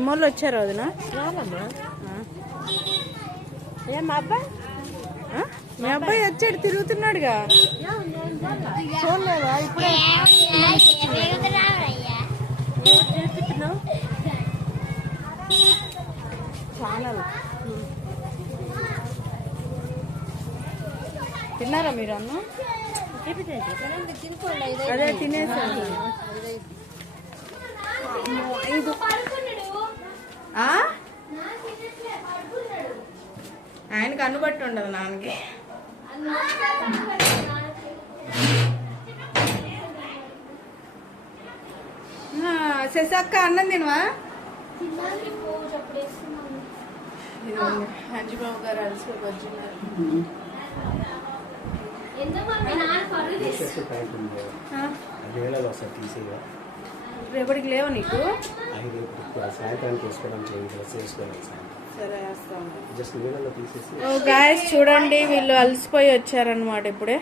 మిమ్మల్ని వచ్చారు వదిన. ఏ మా అబ్బాయి? మీ అబ్బాయి వచ్చాడు తిరుగుతున్నాడుగా. ఇప్పుడే తిన్నారా మీరు అన్న? అదే తినేసాను. ఐదు. ఆ? ఆయనకి అనుబట్టి ఉండదు నాన్నకి. శశక్క అన్నం తినవా? హంజిబాబు గారు అలసిపోయి వచ్చినారు తీసేసి రేపటికి లేవు నీకు? గాయస్ చూడండి వీళ్ళు అలసిపోయి వచ్చారనమాట ఇప్పుడే.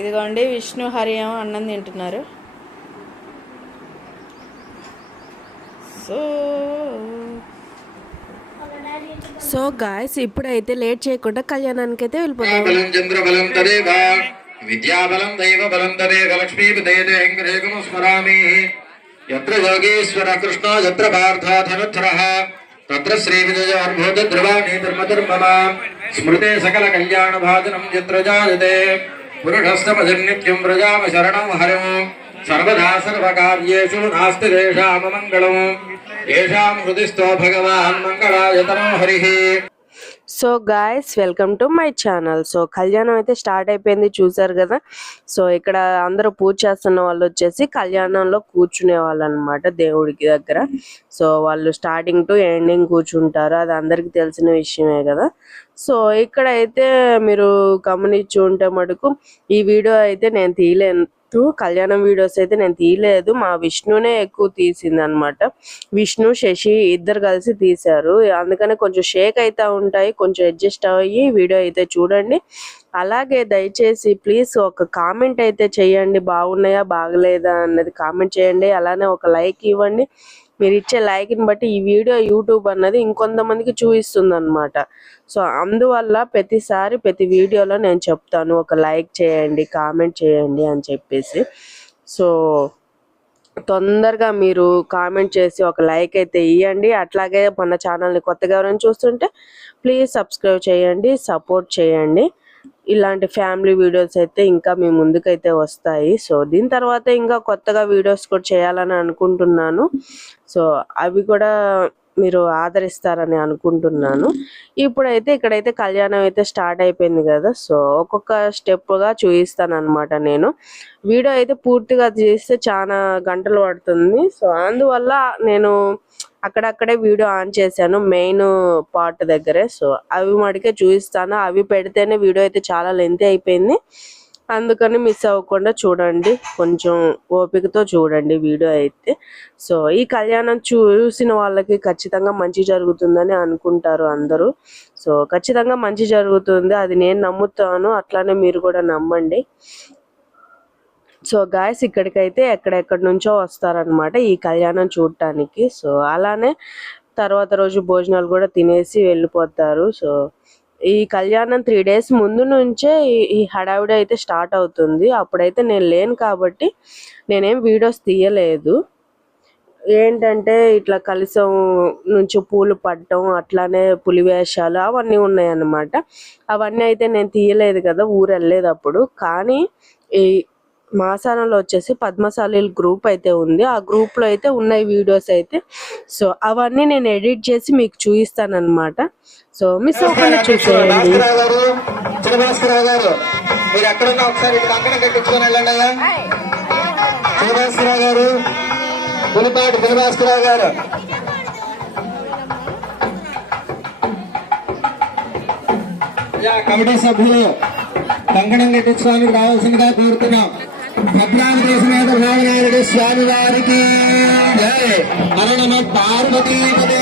ఇదిగోండి విష్ణు హరి ఏమో అన్నం తింటున్నారు. సో సో గాయస్ ఇప్పుడైతే లేట్ చేయకుండా కళ్యాణానికి అయితే వెళ్ళిపోతాం विद्याबलं दैवबलं तदेव लक्ष्मीपदेदेऽङ्ग्रेकं स्मरामि। यत्र योगीश्वरः कृष्ण, यत्र पार्था धनुध्रः, तत्र धर्म धर्म स्मृते सकल कल्याण सकलकल्याणभाजनं यत्र जायते। पुरुषस्तमजं नित्यं व्रजाम शरणं हरिं सर्वदा सर्वकार्येषु नास्ति तेषाममङ्गलम् येषां हृदिस्थो भगवान् मङ्गलायतनो हरिः। So guys welcome to my channel so కళ్యాణం అయితే స్టార్ట్ అయిపోయింది చూసారు కదా? సో ఇక్కడ అందరూ పూజ చేస్తున్న వాళ్ళు వచ్చేసి కళ్యాణంలో కూర్చునే వాళ్ళు అనమాట దేవుడికి దగ్గర. సో వాళ్ళు స్టార్టింగ్ టు ఎండింగ్ కూర్చుంటారు. అది అందరికి తెలిసిన విషయమే కదా. సో ఇక్కడ అయితే మీరు గమనించి ఉంటే మటుకు ఈ వీడియో అయితే నేను తీయలేను కళ్యాణం వీడియోస్ అయితే నేను తీయలేదు. మా విష్ణునే ఎక్కువ తీసింది అనమాట విష్ణు శశి ఇద్దరు కలిసి తీశారు. అందుకనే కొంచెం షేక్ అయితే ఉంటాయి. కొంచెం అడ్జస్ట్ అయ్యి వీడియో అయితే చూడండి. అలాగే దయచేసి ప్లీజ్ ఒక కామెంట్ అయితే చేయండి. బాగున్నాయా? బాగలేదా? అన్నది కామెంట్ చేయండి. అలానే ఒక లైక్ ఇవ్వండి. మీరు ఇచ్చే లైక్ని బట్టి ఈ వీడియో యూట్యూబ్ అన్నది ఇంకొంతమందికి చూపిస్తుంది అనమాట సో అందువల్ల ప్రతిసారి ప్రతి వీడియోలో నేను చెప్తాను ఒక లైక్ చేయండి కామెంట్ చేయండి అని చెప్పేసి. సో తొందరగా మీరు కామెంట్ చేసి ఒక లైక్ అయితే ఇవ్వండి అట్లాగే మన ఛానల్ని కొత్తగా ఎవరైనా చూస్తుంటే ప్లీజ్ సబ్స్క్రైబ్ చేయండి సపోర్ట్ చేయండి. ఇలాంటి ఫ్యామిలీ వీడియోస్ అయితే ఇంకా మీ ముందుకైతే వస్తాయి. సో దీని తర్వాత ఇంకా కొత్తగా వీడియోస్ కూడా చేయాలని అనుకుంటున్నాను. సో అవి కూడా మీరు ఆదరిస్తారని అనుకుంటున్నాను. ఇప్పుడైతే ఇక్కడైతే కళ్యాణం అయితే స్టార్ట్ అయిపోయింది కదా. సో ఒక్కొక్క స్టెప్గా చూపిస్తాను నేను. వీడియో అయితే పూర్తిగా చేస్తే చాలా గంటలు పడుతుంది. సో అందువల్ల నేను అక్కడక్కడే వీడియో ఆన్ చేశాను మెయిన్ పార్ట్ దగ్గరే. సో అవి మడికే చూపిస్తాను. అవి పెడితేనే వీడియో అయితే చాలా లెంత్ అయిపోయింది. అందుకని మిస్ అవ్వకుండా చూడండి. కొంచెం ఓపికతో చూడండి వీడియో అయితే. సో ఈ కళ్యాణం చూసిన వాళ్ళకి ఖచ్చితంగా మంచి జరుగుతుందని అనుకుంటారు అందరూ. సో ఖచ్చితంగా మంచి జరుగుతుంది. అది నేను నమ్ముతాను. అట్లానే మీరు కూడా నమ్మండి. సో గాయస్ ఇక్కడికైతే ఎక్కడెక్కడి నుంచో వస్తారనమాట ఈ కళ్యాణం చూడటానికి సో అలానే తర్వాత రోజు భోజనాలు కూడా తినేసి వెళ్ళిపోతారు. సో ఈ కళ్యాణం త్రీ డేస్ ముందు నుంచే ఈ- ఈ హడావిడి అయితే స్టార్ట్ అవుతుంది. అప్పుడైతే నేను లేను కాబట్టి నేనేం వీడియోస్ తీయలేదు. ఏంటంటే ఇట్లా కలిసం నుంచి పూలు పడటం అట్లానే పులి వేషాలు అవన్నీ ఉన్నాయన్నమాట. అవన్నీ అయితే నేను తీయలేదు కదా ఊరు వెళ్ళలేదు అప్పుడు కానీ ఈ మాసానంలో వచ్చేసి పద్మశాలీల గ్రూప్ అయితే ఉంది. ఆ గ్రూప్లో అయితే ఉన్నాయి వీడియోస్ అయితే. సో అవన్నీ నేను ఎడిట్ చేసి మీకు చూపిస్తాను అనమాట సో మిస్ అవ్వకుండా చూసేయండి. గారు కమిటీ సభ్యులు కంకణం కట్టించడానికి రావాల్సిందిగా కోరుతున్నాం. భద్రాద్రి దేశమేత నారాయణుడు స్వామి వారికి జై. హర నమ పార్వతీ హర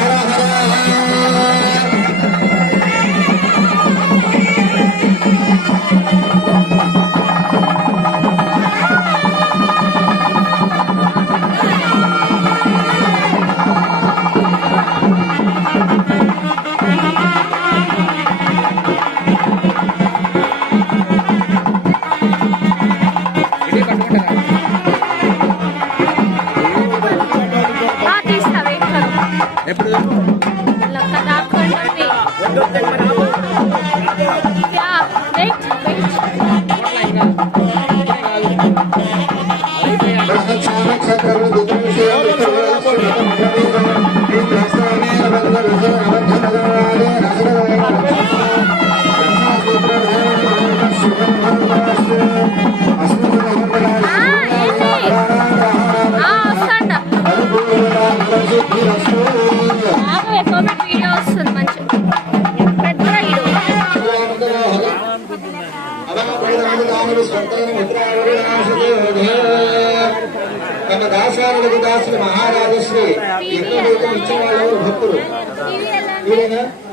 హర.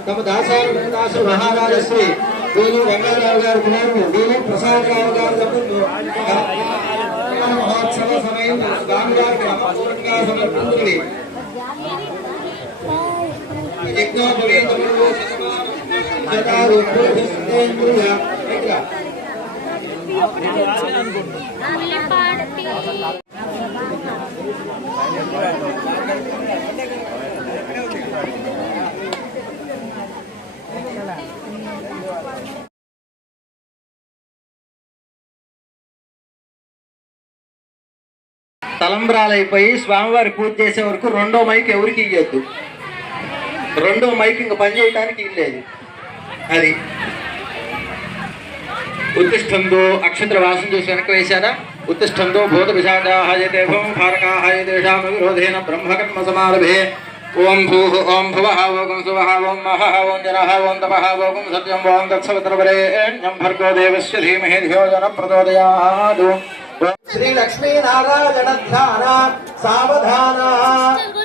తమ దాసారులకు దాసులు మహారాజశ్రీ. దీని వెంకటరావు గారు కుమారుడు దీని ప్రసాదరావు గారు దంపతులు మహోత్సవ సమయం గారికి అమ్మపూర్ణంగా సమర్పించింది యజ్ఞోపవేతములు పార్టీ తలంబ్రాలైపోయి స్వామివారి పూజ చేసే వరకు రెండో మైక్ ఎవరికి ఇవ్వద్దు రెండో మైక్ ఇంక పని చేయడానికి ఇవ్వలేదు అది. ఉత్తిష్టందో అక్షత్ర వాసం చేసి వెనక వేశారా? ఉత్తిష్టందో భూత విశాఖాహాయతే భూం భారకాహాయ విరోధేన బ్రహ్మకర్మ సమారభే. ఓం భూ ఓం భువ ఓం శువ ఓం మహ ఓం జన ఓం తప ఓం సత్యం ఓం తత్సవిత్రవరేణ్యం భర్గో దేవస్య ధీమహి ధియో జన ప్రచోదయాదు శ్రీ లక్ష్మీనారాయణ ధ్యాన సావధాన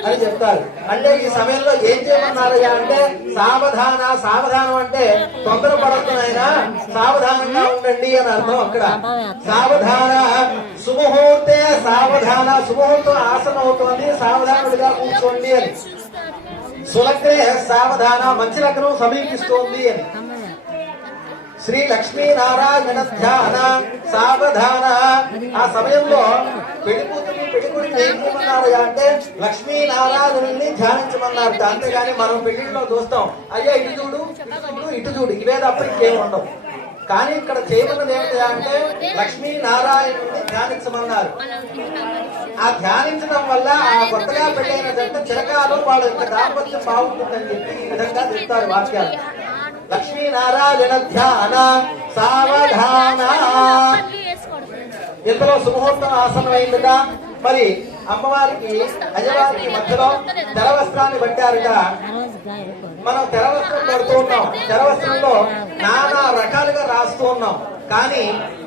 అని చెప్తారు. అంటే ఈ సమయంలో ఏం చేయమన్నారయ్యా అంటే సావధాన సావధానం అంటే తొందరపడుతున్నాయినా సావధానంగా ఉండండి అని అర్థం అక్కడ. సావధాన సుముహూర్తే సావధాన సుముహూర్తం ఆసనం అవుతోంది సావధానుడిగా కూర్చోండి అని. సులగ్నే సావధాన మంచి లగ్నం సమీపిస్తోంది అని. శ్రీ లక్ష్మీ నారాయణ ధ్యాన సావధాన. ఆ సమయంలో పెళ్ళికూతురు పెళ్ళికూరికి ఏం చేయమన్నారు అంటే లక్ష్మీనారాయణుల్ని ధ్యానించమన్నారు. అంతేగాని మనం పెళ్ళిలో చూస్తాం. అయ్యా ఇటు చూడు ఇటు చూడు ఇటు చూడు. ఇవే తప్ప ఇంకేం ఉండవు. కానీ ఇక్కడ చేయమన్నది ఏమిటా అంటే లక్ష్మీనారాయణుల్ని ధ్యానించమన్నారు. ఆ ధ్యానించడం వల్ల ఆ కొత్తగా పెళ్ళైన జంట చిరకాలు వాళ్ళ యొక్క దాంపత్యం బాగుంటుందని చెప్పి ఈ విధంగా చెప్తారు వాక్యాలు. లక్ష్మీనారాయణ ధ్యాన సావధాన. ఇంతలో సుముహూర్తం ఆసనమైందిట. మరి అమ్మవారికి అయ్యవారికి మధ్యలో తెర వస్త్రాన్ని మనం తెర వస్త్రం పడుతూ ఉన్నాం. తెర వస్త్రంలో నానా రకాలుగా రాస్తూ ఉన్నాం. కానీ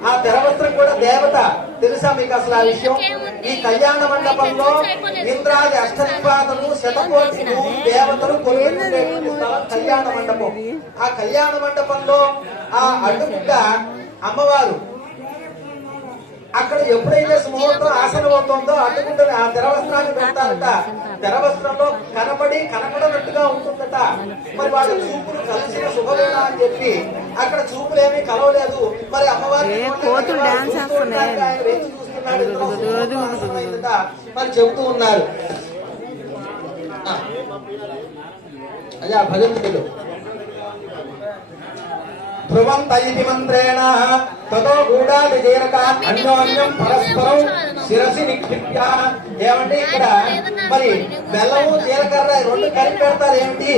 ఆ తెర వస్త్రం కూడా దేవత. తెలుసా మీకు అసలు ఆ విషయం? ఈ కళ్యాణ మండపంలో ఇంద్రాది అష్టనిపాతలు శతకోటి దేవతలు స్థలం కళ్యాణ మండపం. ఆ కళ్యాణ మండపంలో ఆ అడ్డుగుడ్డ అమ్మవారు అక్కడ ఎప్పుడైతే ముహూర్తం ఆసనం అవుతుందో అడ్డుకుంటుంది ఆ తెరవస్త్రాన్ని పెడతారట. తెరవస్త్రంలో కనపడి కనపడనట్టుగా ఉంటుందట. మరి వాళ్ళ చూపులు కలిసిన శుభవేళ అని చెప్పి అక్కడ చూపులు ఏమీ కలవలేదు. మరి అమ్మవారి. మరి చెబుతూ ఉన్నారు. ఆ. అయ్యా భగవంతుడు ధ్రువం తయితి మంత్రేణ. తతో గూఢాది జీరక అన్యోన్యం పరస్పరం శిరసి నిక్షిప్య. ఏమంటే ఇక్కడ మరి బెల్లము జీలకర్ర రెండు కలిపి పెడతారు ఏమిటి?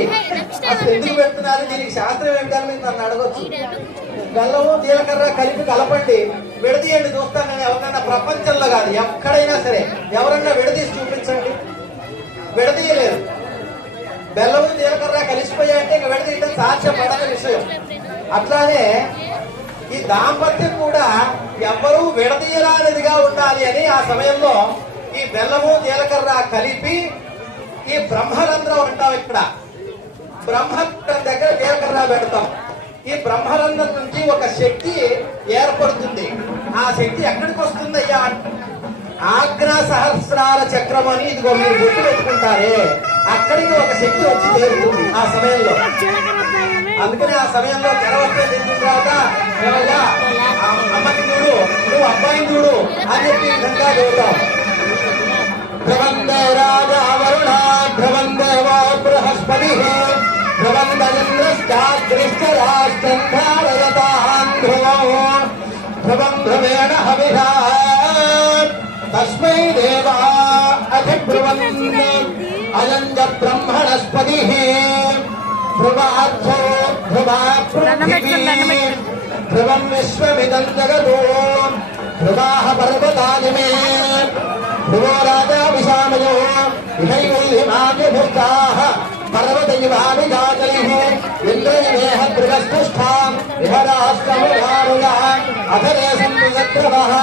అసలు ఎందుకు పెడుతున్నారు? దీనికి శాస్త్రం ఏమిటని మీరు నన్ను అడగొచ్చు. బెల్లము జీలకర్ర కలిపి కలపండి. విడదీయండి చూస్తాను నేను ఎవరినైనా ప్రపంచంలో కాదు ఎక్కడైనా సరే. ఎవరన్నా విడదీసి చూపించండి. విడదీయలేరు. బెల్లము జీలకర్ర కలిసిపోయాయంటే ఇంకా విడదీయడం సాధ్యపడని విషయం. అట్లానే ఈ దాంపత్యం కూడా ఎవ్వరూ విడదీయరానిదిగా ఉండాలి అని ఆ సమయంలో ఈ బెల్లము జీలకర్ర కలిపి ఈ బ్రహ్మరంధ్రం అంటాం ఇక్కడ. బ్రహ్మరంధ్రం దగ్గర జీలకర్ర పెడతాం. ఈ బ్రహ్మరంధ్రం నుంచి ఒక శక్తి ఏర్పడుతుంది. ఆ శక్తి ఎక్కడికి వస్తుందయ్యా? ఆగ్రా సహస్రాల చక్రం అని ఇదిగో మీరు గుర్తు పెట్టుకుంటారే అక్కడికి ఒక శక్తి వచ్చి చేరుతుంది ఆ సమయంలో. అందుకని ఆ సమయంలో తెరవస్తే తెలిసిన తర్వాత అమ్మకి చూడు నువ్వు అబ్బాయిని చూడు అని చెప్పి ఈ విధంగా చూద్దాం బృహస్పతి. భ్రమంద్రవేణ హవిహ. తస్మై దేవా అధిబ్రువన్. అయంజ బ్రహ్మణస్పతి. ध्रुवाब्धो ध्रुवापृथिवी ध्रुवं विश्वमिदं जगतो ध्रुवाः पर्वतानि मे ध्रुवो राजा विशामयो इहैवल्लिमाग्यभूताः पर्वतयुवाभिजातैः इन्द्रयमेह बृहस्पृष्ठाम् विहरास्तमुदारुणः अधरेशम् विजत्रवः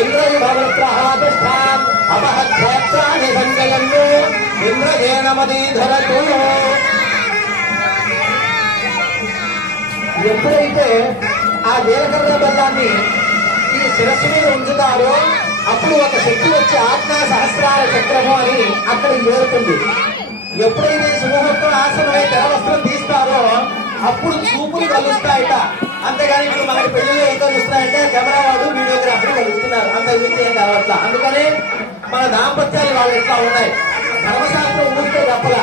इन्द्रयुभवृत्रः तिष्ठाम् अपहक्षेत्राणि सञ्जयन्तु इन्द्रयेण मदीधरतु ఎప్పుడైతే ఆ జీలకర్ర బెల్లాన్ని ఈ శిరస్సు మీద ఉంచుతారో అప్పుడు ఒక శక్తి వచ్చి ఆత్మ సహస్రాల చక్రము అని అక్కడ ఏరుతుంది. ఎప్పుడైతే సుముహూర్తం ఆసనమై తెరవస్త్రం తీస్తారో అప్పుడు చూపులు కలుస్తాయట. అంతేగాని ఇప్పుడు మనకి పెళ్ళిలో ఏం కలుస్తున్నాయంటే కెమెరా వాడు వీడియోగ్రాఫర్ కలుస్తున్నారు. అంత గురించి ఏం కావట్లా. అందుకనే మన దాంపత్యాలు వాళ్ళు ఎట్లా ఉన్నాయి. ధర్మశాస్త్రం ఊరికే తప్పలా.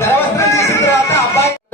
తెరవస్త్రం తీసిన తర్వాత అబ్బాయి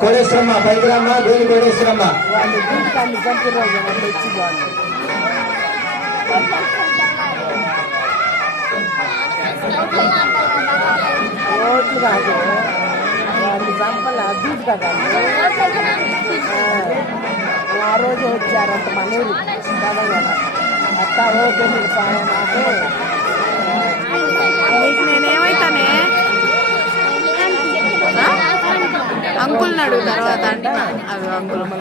కోడేశ్వరమ్మ పైకి రమ్మ గోలి కోడేశ్వరమ్మ ఓట్లు కాదు వాళ్ళు చంపల దూడు కదా ఆ రోజు వచ్చారంట మనూరు అత్త రోజు మీరు నాకు నీకు నేనేమైతానే? అంకుల్ని అడుగు తర్వాత అండి అవి అంకుల్. మన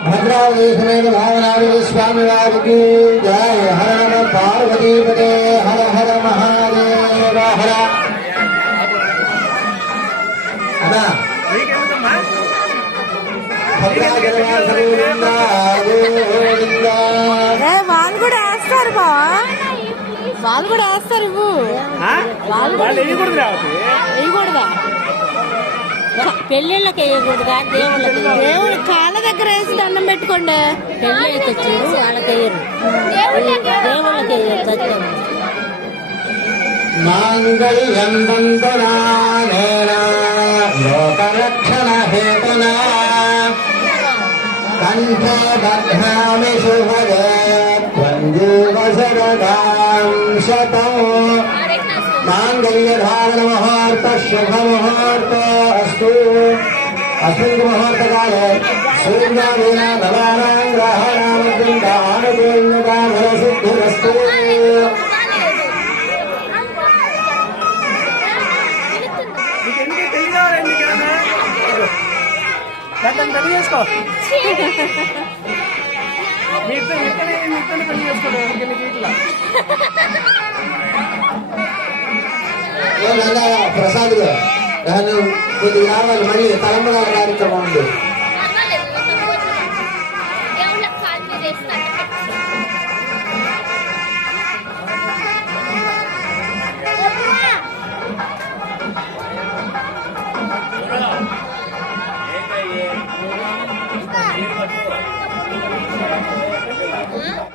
మసీదులో కూర్చోబెట్టారు భద్రావతి సమేత భావనాథ స్వామి వారికి జయ హర పార్వతీపదే హర. హర మహాదేవ హర వాళ్ళు కూడా వేస్తారు బావా? వాళ్ళు కూడా వేస్తారు ఇవ్వు. వాళ్ళు కూడా వేయకూడదా పెళ్ళిళ్ళకి వేయకూడదుగా దేవుళ్ళకి దేవుడు కాళ్ళ దగ్గర వేసి దండం పెట్టుకోండి. పెళ్ళి అయితే చూడు వాళ్ళకి వేయరు. దేవుళ్ళకి వేయరు సత్యం మాంగళ్యం బంధనానేన లోకరక్షణ హేతునా కంఠే బధ్నామి శుభగే త్వంజీవ శరదాం శతం. మాంగళ్యధారణ ముహూర్త శుభ ముహూర్త అస్తు అస్మిన్ ముహూర్తకాలే సూర్యాదీన నవానాం గ్రహాణామద్యం ఆనుకూల్యతా సిద్ధిరస్తు పెళ్లి చేసుకో మీతో ఇక్కడే ప్రసాద్ గారు కొద్దిగా రావాలి మళ్ళీ తలంబరాల కార్యక్రమం ఉంది